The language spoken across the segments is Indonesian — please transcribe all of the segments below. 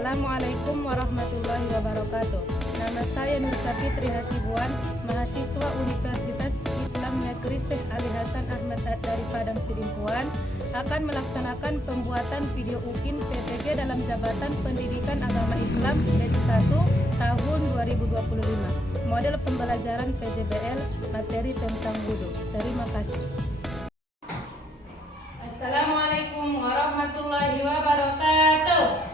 Assalamualaikum warahmatullahi wabarakatuh. Nama saya Nur Fitri Hasibuan, mahasiswa Universitas Islam Negeri Syekh Ali Hasan Ahmad dari Padang Sidimpuan, akan melaksanakan pembuatan video UKIN PPG dalam Jabatan Pendidikan Agama Islam Batch 1 tahun 2025. Model pembelajaran PJBL, materi tentang wudu. Terima kasih. Assalamualaikum warahmatullahi wabarakatuh.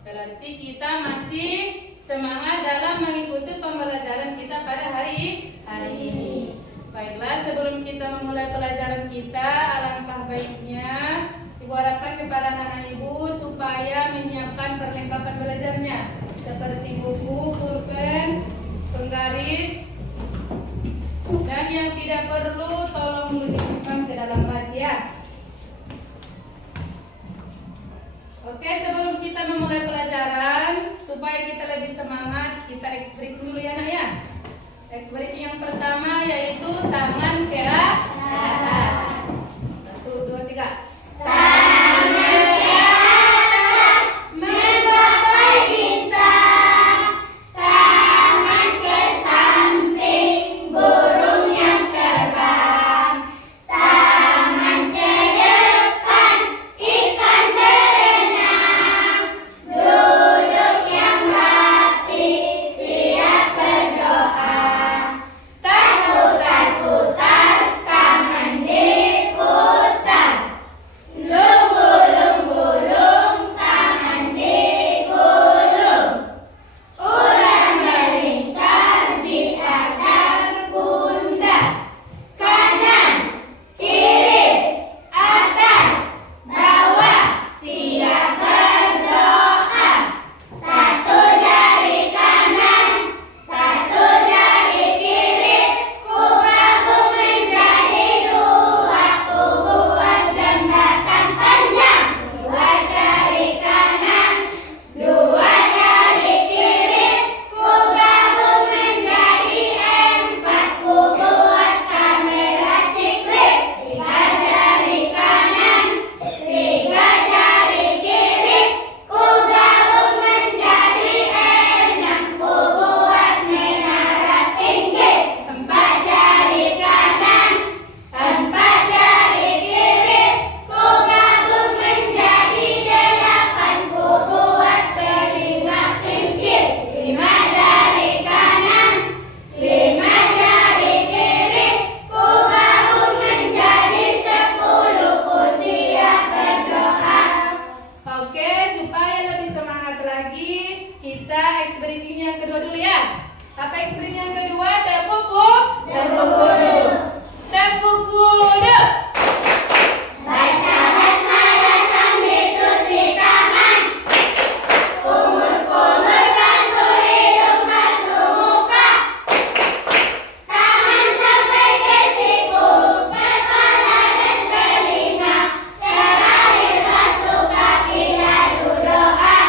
Berarti kita masih semangat dalam mengikuti pembelajaran kita pada hari ini. Baiklah, sebelum kita memulai pelajaran kita, alangkah baiknya Ibu harapkan kepada anak-anak Ibu supaya menyiapkan perlengkapan belajarnya seperti buku, pulpen, penggaris, dan yang tidak perlu tolong disimpan ke dalam laci ya. Oke, sebelum kita memulai pelajaran, supaya kita lebih semangat, kita ekstrik dulu ya nak ya. Ekstrik yang pertama yaitu tangan ke atas. 1, 2, 3. Tangan ke atas, menggapai bintang. Tangan ke samping, burung yang terbang. Tangan ke depan, ikan berenang. Duduk yang rapi, siap berdoa. Tak putar-putar, tangan diputar. Lungu-lungu-lung, tangan digulung. Ular melingkar di atas pundak. Kanan, kiri, atas, bawah, siap berdoa. Satu jari kanan, satu jari kiri, ku gabung menjadi dua, ku buat jembatan panjang. Dua jari kanan, dua jari kiri, ku gabung menjadi empat, ku buat kamera ciklik. Tiga jari kanan, tiga jari kiri, ku gabung menjadi enam, ku buat menara tinggi. Empat jari kanan, empat jari kiri, ku gabung menjadi delapan, ku buat telinga kincir. Lima jari kanan, lima jari kiri, ku gabung menjadi 10, ku siap berdoa. Oke, supaya lebih semangat lagi, kita ekspresi yang kedua dulu ya. Apa ekspresi yang kedua? Tepuk kudu. Tepuk kudu. Baca basmalah sambil cuci tangan. Kumur-kumur basuh hidung, basuh muka. Tangan sampai ke siku, kepala dan telinga. Terakhir basuh kaki lalu doa.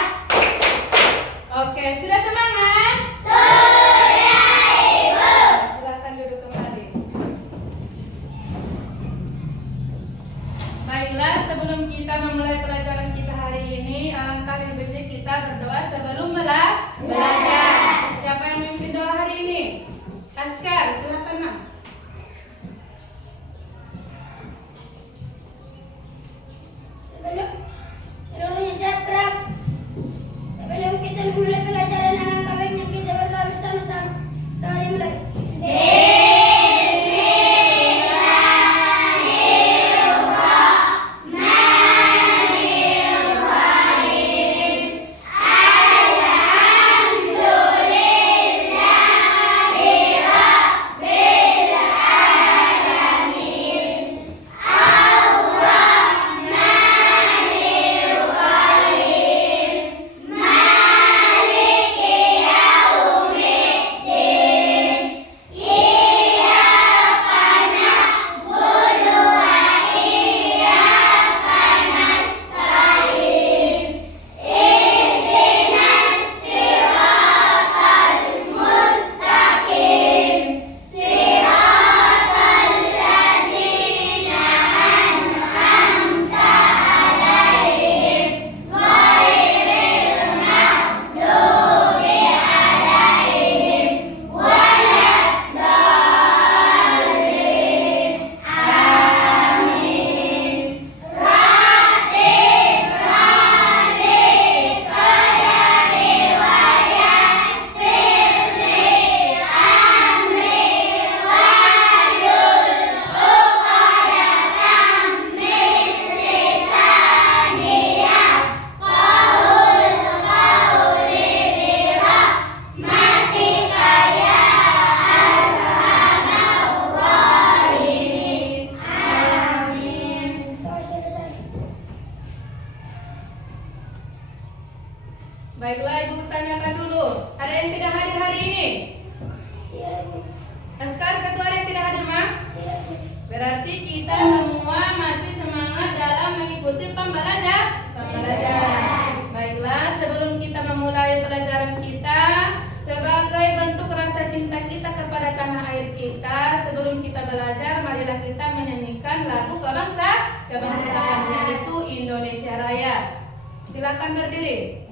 Oke, sudah semangat? Sudah, Ibu. Silakan duduk kembali. Baiklah, sebelum kita memulai pelajaran kita hari ini, alangkah lebih baiknya kita berdoa sebelum belajar. Siapa yang memimpin doa hari ini? Askar, silakan nak. Seluruhnya siap gerak. Sebelum kita memulai pelajaran, alangkah baiknya kita berdoa bersama-sama. Doa dimulai. Alhamdulillah. Baiklah, Ibu tanyakan dulu. Ada yang tidak hadir hari ini? Tidak, Bu. Askar, ketua yang tidak hadir, Ma? Tidak, Bu. Berarti kita semua masih semangat dalam mengikuti pembelajaran. Baiklah, sebelum kita memulai pelajaran kita, sebagai bentuk rasa cinta kita kepada tanah air kita, sebelum kita belajar, marilah kita menyanyikan lagu kebangsaan, yaitu Indonesia Raya. Silakan berdiri.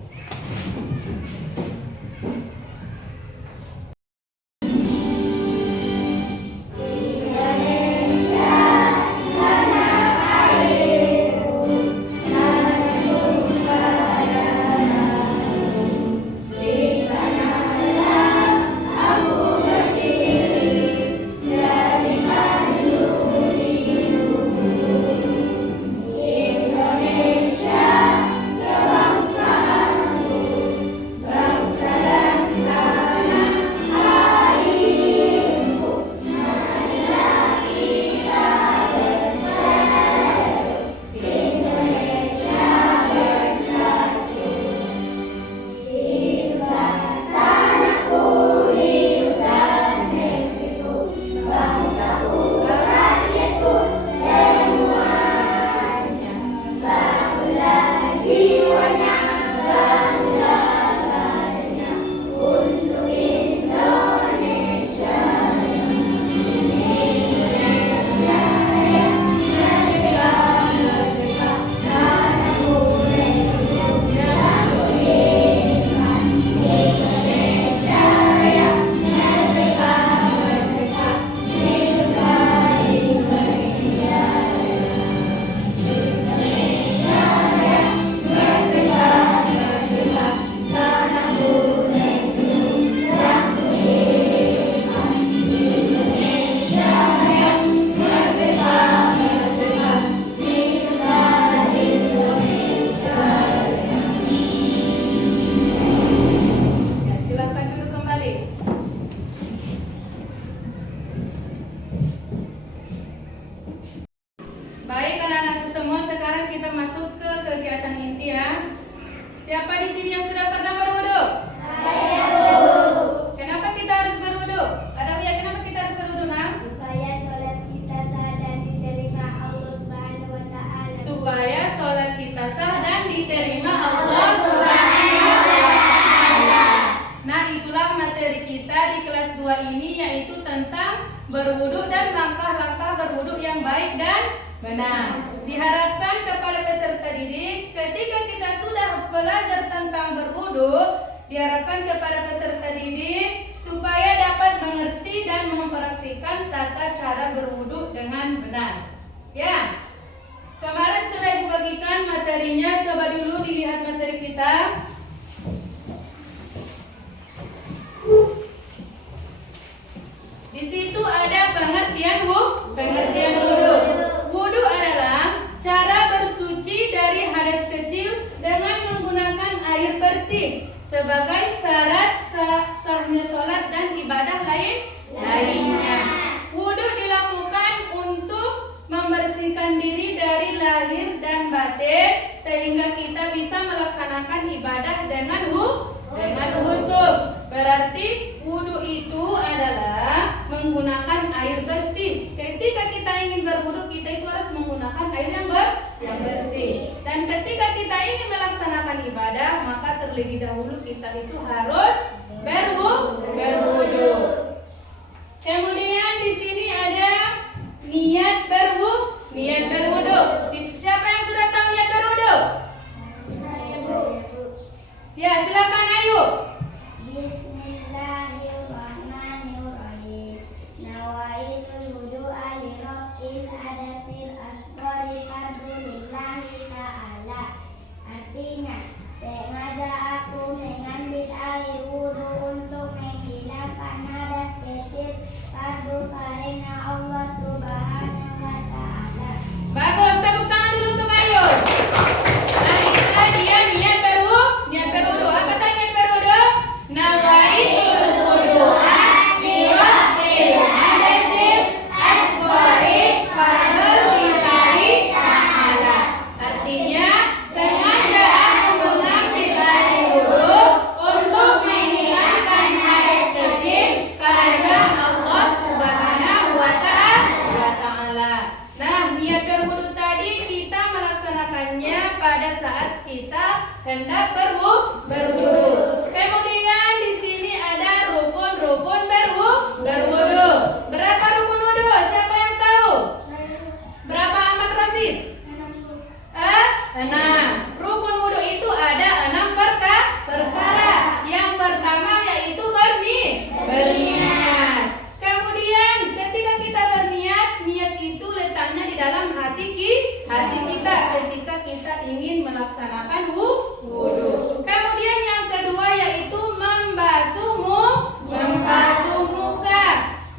Baik anak-anakku semua, sekarang kita masuk ke kegiatan inti ya. Siapa di sini yang sudah pernah berwudu? Saya, Bu. Kenapa kita harus berwudu? Adawiyah, kenapa kita harus berwudu, Nak? Supaya sholat kita sah dan diterima Allah Subhanahu wa Ta'ala. Supaya sholat kita sah dan diterima Allah Subhanahu wa Ta'ala. Nah, itulah materi kita di kelas 2 ini, yaitu tentang berwudu dan langkah-langkah berwudu yang baik dan benar. Diharapkan kepada peserta didik, ketika kita sudah belajar tentang berwudu, diharapkan kepada peserta didik supaya dapat mengerti dan mempraktikkan tata cara berwudu dengan benar. Ya, kemarin sudah Ibu bagikan materinya, coba dulu dilihat materi kita. Di situ ada pengertian wudu. Wudu adalah cara bersuci dari hadas kecil dengan menggunakan air bersih sebagai syarat sahnya sholat dan ibadah lainnya. Wudu dilakukan untuk membersihkan diri dari lahir dan batin sehingga kita bisa melaksanakan ibadah dengan khusyuk. Berarti wudu itu adalah menggunakan air bersih. Ketika kita ingin berwudu, kita itu harus menggunakan air yang bersih. Dan ketika kita ingin melaksanakan ibadah, maka terlebih dahulu kita itu harus berwudu. Kemudian di sini ada niat berwudu. Siapa yang sudah tahu niat berwudu? Saya, Bu. Ya, silakan ayo. Bismillahirrahmanirrahim. Nawaitul wudu'a li raf'il hadasil asghari fardhulillahi ta'ala. Artinya, sengaja aku mengambil air wudu untuk menghilangkan hadas kecil fardu karena Allah Subhanahu wa Ta'ala. pada saat kita hendak berwudu. Kemudian di sini ada rukun-rukun berwudu. Berapa rukun wudu? Siapa yang tahu? Berapa Ahmad Rasid? 6. Rukun wudu itu ada 6 perkara. Yang pertama yaitu berniat. Kemudian ketika kita berniat, niat itu letaknya di dalam hati kita ketika kita ingin melaksanakan wudu. Kemudian yang kedua yaitu membasuh muka.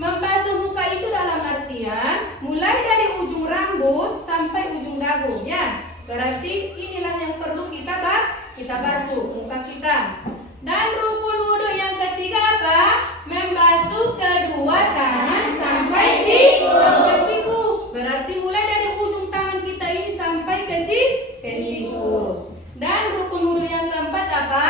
Membasuh muka itu dalam artian mulai dari ujung rambut sampai ujung dagu ya. Berarti inilah yang perlu kita basuh muka kita. Dan rukun wudu yang ketiga apa? Membasuh kedua tangan sampai siku. Berarti mulai dari ujung tangan kita ini sampai ke siku. Dan rukun wudu yang keempat apa?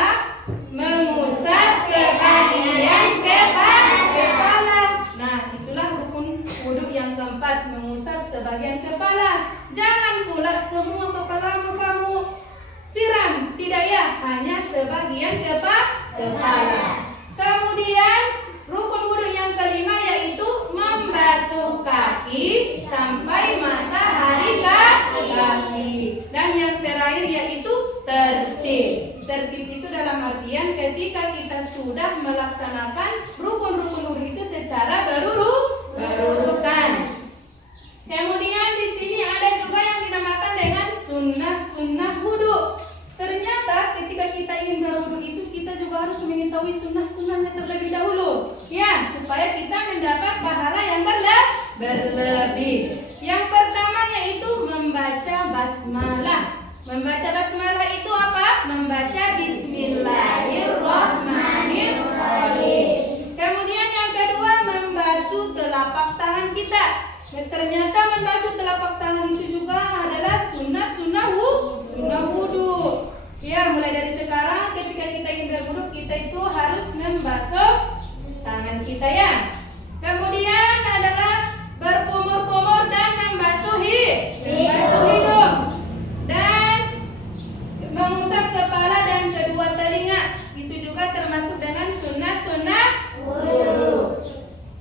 Mengusap sebagian kepala. Nah, itulah rukun wudu yang keempat, mengusap sebagian kepala. Jangan pula semua kepalamu kamu siram, tidak ya, hanya sebagian kepala. Kemudian rukun wudu yang kelima yaitu membasuh kaki sampai matahari kaki. Dan yang terakhir yaitu tertib. Tertib itu dalam artian ketika kita sudah melaksanakan rukun-rukun wudu itu secara berurutan. Kemudian di sini ada juga yang dinamakan dengan sunnah wudu. Ternyata ketika kita ingin berwudu itu kita juga harus mengetahui sunnah-sunnahnya terlebih dahulu, ya, supaya kita mendapat pahala yang berlebih. Yang pertama yaitu membaca basmalah. Membaca basmalah itu apa? Membaca Bismillahirrahmanirrahim. Kemudian yang kedua membasuh telapak tangan kita. Ternyata membasuh telapak tangan itu juga adalah sunnah wudu. Ya, mulai dari sekarang ketika kita ingin berwudu kita itu harus membasuh tangan kita ya. Kemudian adalah berkumur-kumur dan membasuh hidung. Dan mengusap kepala dan kedua telinga. Itu juga termasuk dengan sunnah wudu.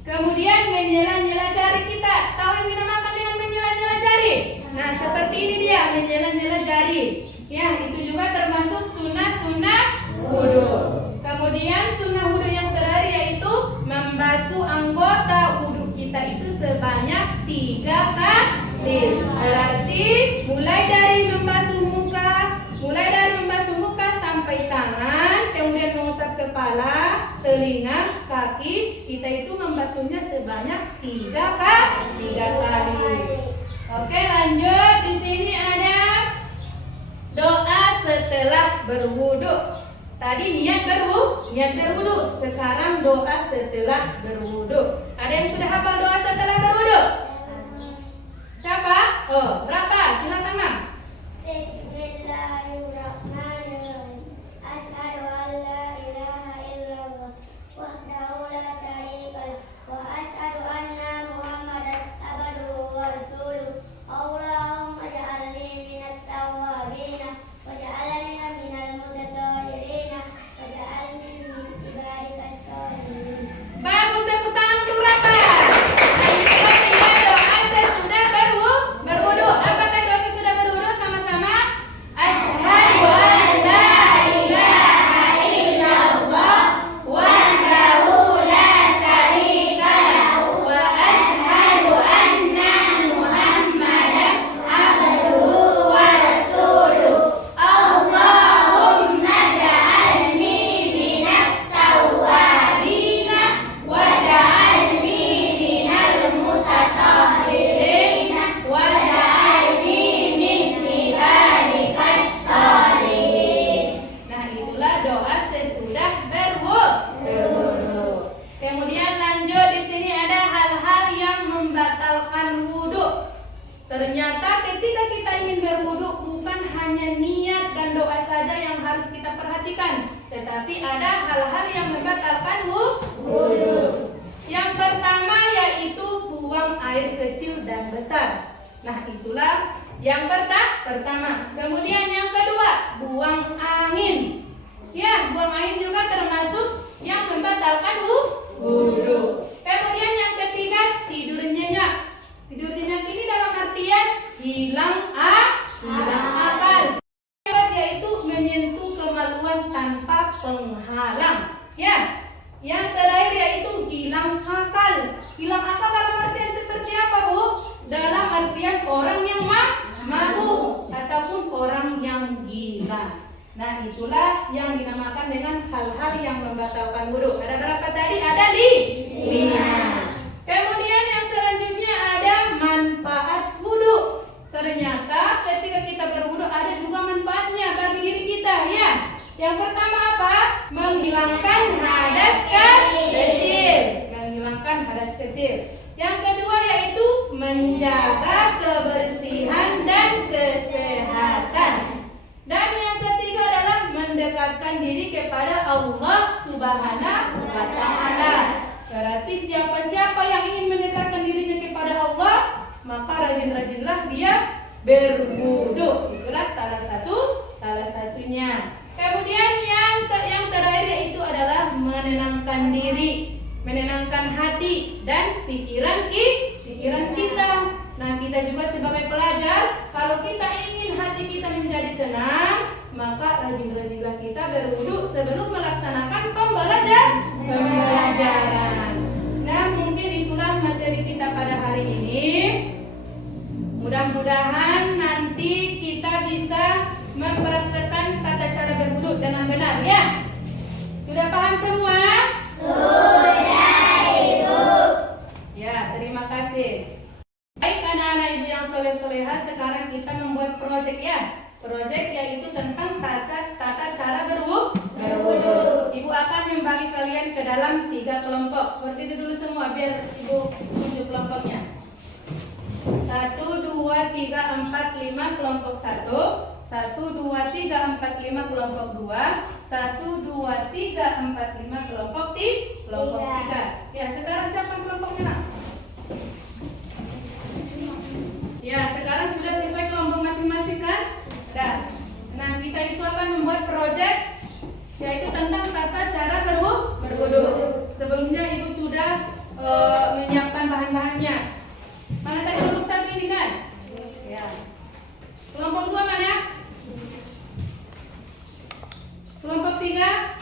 Kemudian menyela-nyela jari kita. Tahu yang dinamakan dengan menyela-nyela jari? Nah, seperti ini dia menyela-nyela jari. Ya, itu juga termasuk sunnah wudu. Kemudian sunnah wudu yang terakhir yaitu membasuh anggota wudu kita itu sebanyak 3 kali. Berarti mulai dari membasuh muka sampai tangan, kemudian mengusap kepala, telinga, kaki, kita itu membasuhnya sebanyak 3 kali. Oke, lanjut. Di sini ada doa setelah berwudu. Tadi niat berwudu. Sekarang doa setelah berwudu. Ada yang sudah hafal doa setelah berwudu? Siapa? Oh, berapa? Silakan, Mam. Bismillahirrahmanirrahim. Asyhadu an la ilaha illallah wahdahu la syarika lah wa asyhadu anna Muhammadan abduhu wa rasuluh. Allahumma ja'alni minat tawwabin wa ja'alni minal mutatahhirin wa ja'alni min ibadikas sholihin. Bagus, tepuk tangan untuk berapa? Nah, itu doa sesudah berwudu. Apa tadi doa sesudah berwudu? Sama-sama. Asyhadu an la ilaha illallah wahdahu la syarika lahu wa asyhadu anna Muhammadan abduhu wa rasuluh. Allahumma ja'alni minat tawwabin wa ja'alni minal mutatahhirin wa ja'alni min ibadikas sholihin. Nah, itulah doa sesudah berwudu. Kemudian lanjut, di sini ada hal-hal yang membatalkan wudu. Ternyata ketika kita ingin berwudu bukan hanya niat dan doa saja yang harus kita perhatikan, tetapi ada hal-hal yang membatalkan wudu. Yang pertama yaitu buang air kecil dan besar. Nah, itulah Yang pertama. Kemudian yang kedua, buang angin. Ya, buang angin juga termasuk yang membatalkan wudu. Kemudian yang ketiga, tidur nyenyak. Tidur nyenyak ini dalam artian hilang akal. Yaitu menyentuh kemaluan tanpa penghalang. Ya. Yang terakhir yaitu hilang akal. Hilang akal dalam artian seperti apa, Bu? Dalam artian orang yang mabuk ataupun orang yang gila. Nah, itulah yang dinamakan dengan hal-hal yang membatalkan wudu. Ada berapa tadi? Ada 5. Kemudian yang selanjutnya ada manfaat wudu. Ternyata ketika kita berwudu ada juga manfaatnya bagi diri kita, ya. Yang pertama apa? Menghilangkan hadas kecil. Yang kedua yaitu menjaga kebersihan dan kesehatan. Dan yang ketiga adalah mendekatkan diri kepada Allah Subhanahu wa Ta'ala. Berarti siapa-siapa yang ingin mendekatkan dirinya kepada Allah, maka rajin-rajinlah dia berwudu. Itulah salah satunya. Kemudian yang terakhir yaitu adalah menenangkan diri, menenangkan hati dan pikiran kita. Nah, kita juga sebagai pelajar, kalau kita ingin hati kita menjadi tenang, maka rajin-rajinlah kita berwudu sebelum melaksanakan pembelajaran. Nah, mungkin itulah materi kita pada hari ini. Mudah-mudahan nanti kita bisa mempraktekkan tata cara berwudu dengan benar, ya. Sudah paham semua? Sudah, Ibu. Ya, terima kasih. Baik anak-anak ibu yang soleh-solehah, sekarang kita membuat proyek, ya. Proyek yaitu tentang tata cara berwudu. Ibu akan membagi kalian ke dalam 3 kelompok. Berdiri dulu semua biar ibu tunjuk kelompoknya. 1, 2, 3, 4, 5 kelompok 1. 1, 2, 3, 4, 5 kelompok 2. 1, 2, 3, 4, 5 kelompok 3. Ya, sekarang siapa kelompoknya, nak? Ya, sekarang sudah sesuai kelompok masing-masing, kan? Sudah. Nah, kita itu akan membuat proyek yaitu tentang tata cara berwudu. Sebelumnya ibu sudah menyiapkan bahan-bahannya. Mana tadi kelompok 1 ini, kan? Ya. Kelompok 2 mana? Kelompok 3?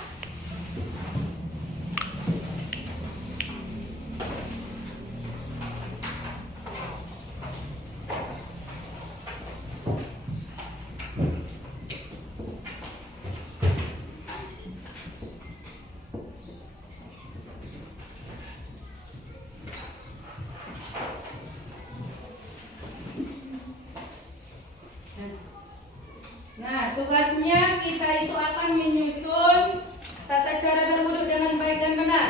Nah, tugasnya kita itu akan menyusun tata cara berwudu dengan baik dan benar.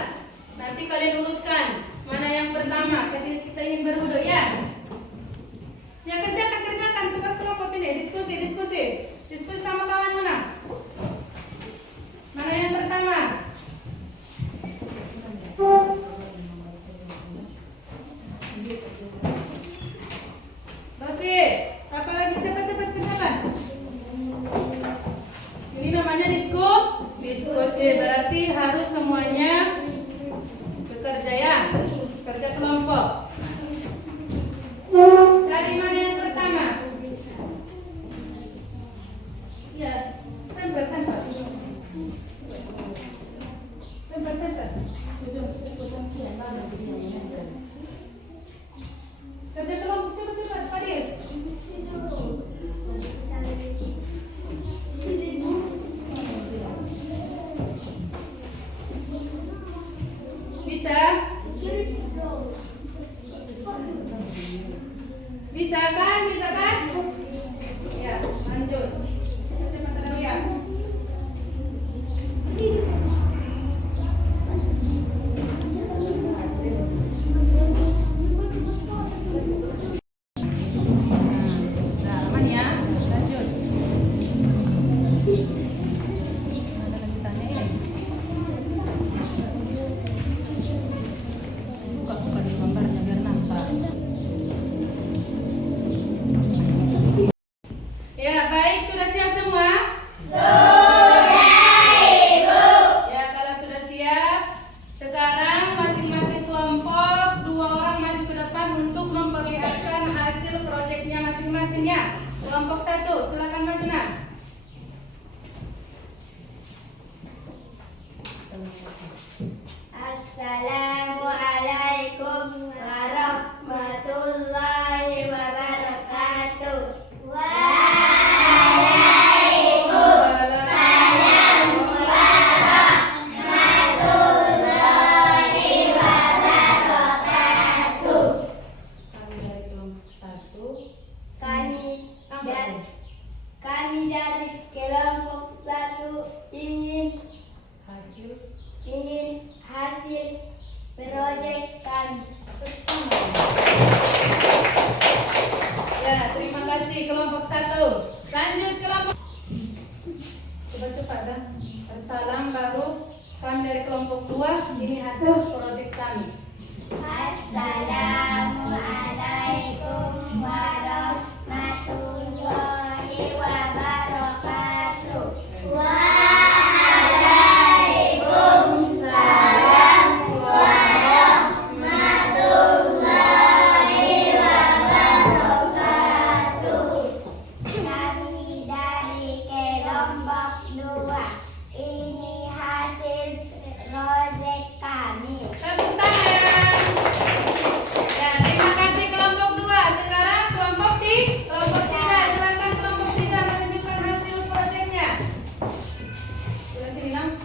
Nanti kalian urutkan mana yang pertama ketika kita ingin berwudu, ya. Yang kerjakan tugas kelompok ini, diskusi sama kawan mana? Mana yang pertama? Rosi, apalagi cepat-cepat kenalan. Ini namanya diskusi, berarti harus semuanya bekerja, ya, kerja kelompok. Cari mana yang pertama? Ya, tempat. Kerja kelompok cepat, Fadil. Kami dari kelompok 1 ingin hasil proyek kami. Ya, terima kasih kelompok 1. Lanjut kelompok. Coba dah. Salam baru kami dari kelompok 2. Ini hasil proyek kami. Assalamualaikum warahmatullahi wabarakatuh. Waalaikumsalam warahmatullahi wabarakatuh. Kami dari kelompok 2. Ini hasil proyek kami. Tepuk tangan. Ya, terima kasih kelompok 2. Sekarang kelompok 3. Silakan kelompok 3 menunjukkan hasil proyeknya. Sudah sini, Nam.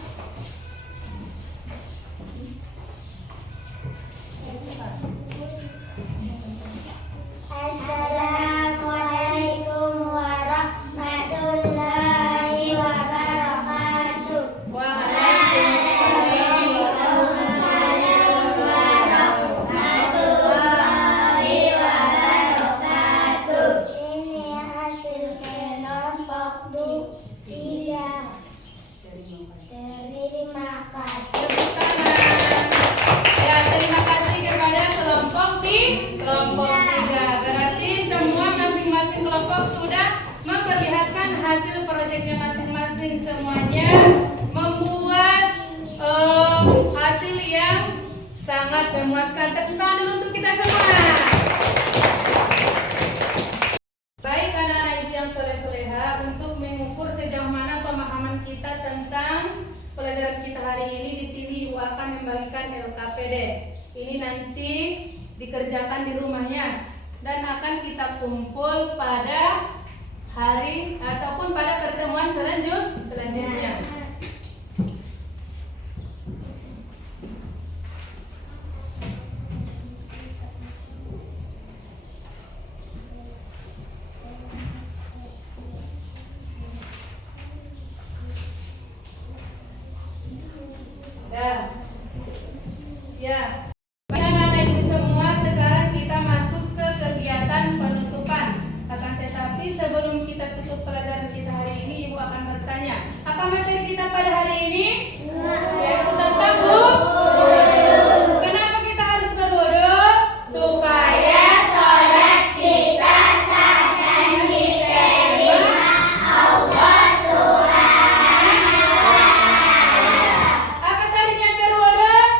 Assalamualaikum warahmatullahi wabarakatuh. Waalaikumsalam warahmatullahi wabarakatuh. Ini hasil kelompok 3. Terima kasih. Tepuk tangan. Ya, terima kasih kepada kelompok 3. Berarti semua masing-masing kelompok sudah memperlihatkan hasil proyeknya masing-masing. Semuanya membuat hasil yang sangat memuaskan. Tepuk tangan dulu untuk kita semua. Baik anak-anak ibu yang soleh-soleha, untuk mengukur sejauh mana pemahaman kita tentang pelajaran kita hari ini, di sini ibu akan membagikan LKPD. Ini nanti dikerjakan di rumahnya dan akan kita kumpul pada hari ataupun pada pertemuan selanjutnya. Ya. Anak-anak ibu semua, sekarang kita masuk ke kegiatan penutupan. Akan tetapi sebelum kita tutup pelajaran kita hari ini, ibu akan bertanya, apa materi kita pada hari ini? Yaitu tentang wudu. Kenapa kita harus berwudu? Supaya sholat kita sah dan diterima Allah Subhanahu wa Ta'ala. Apa tadinya berwudu?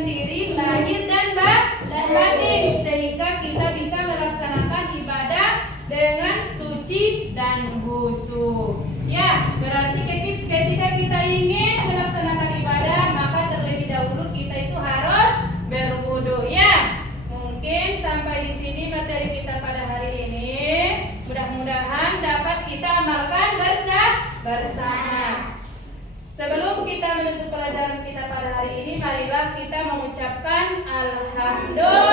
diri lahir dan batin, sehingga kita bisa melaksanakan ibadah dengan suci dan khusyuk. Ya, berarti ketika kita ingin melaksanakan ibadah, maka terlebih dahulu kita itu harus berwudu. Ya, mungkin sampai di sini materi kita pada hari ini. Mudah-mudahan dapat kita amalkan bersama. Sebelum kita menutup pelajaran kita pada hari ini, marilah kita mengucapkan alhamdulillah.